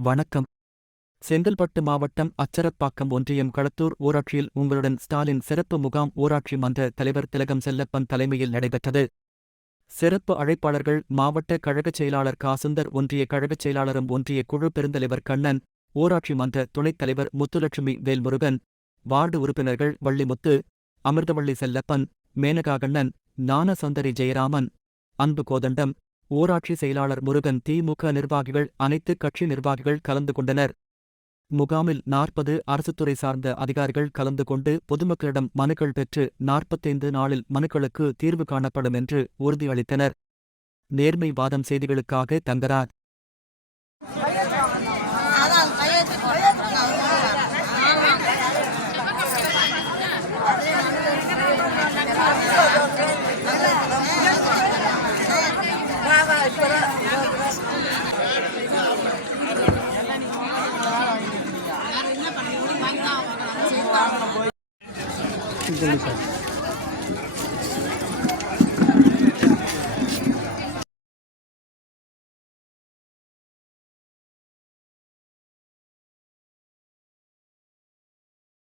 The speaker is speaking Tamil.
வணக்கம். செங்கல்பட்டு மாவட்டம் அச்சரப்பாக்கம் ஒன்றியம் களத்தூர் ஊராட்சியில் உங்களுடன் ஸ்டாலின் சிறப்பு முகாம் ஊராட்சி மன்ற தலைவர் திலகம் செல்லப்பன் தலைமையில் நடைபெற்றது. சிறப்பு அழைப்பாளர்கள் மாவட்ட கழகச் செயலாளர் காசுந்தர் ஒன்றிய கழகச் செயலாளரும் ஒன்றிய குழு பெருந்தலைவர் கண்ணன் ஊராட்சி மன்ற துணைத் தலைவர் முத்துலட்சுமி வேல்முருகன் வார்டு உறுப்பினர்கள் வள்ளிமுத்து அமிர்தவள்ளி செல்லப்பன் மேனகா கண்ணன் ஞானசந்தரி ஜெயராமன் அன்பு கோதண்டம். ஊராட்சி செயலாளர் முருகன் திமுக நிர்வாகிகள் அனைத்து கட்சி நிர்வாகிகள் கலந்து கொண்டனர். முகாமில் நாற்பது அரசுத்துறை சார்ந்த அதிகாரிகள் கலந்து கொண்டு பொதுமக்களிடம் மனுக்கள் பெற்று நாற்பத்தைந்து நாளில் மனுக்களுக்கு தீர்வு காணப்படும் என்று உறுதியளித்தனர். நேர்மை வாதம் செய்திகளுக்காக தங்கராஜ் சார்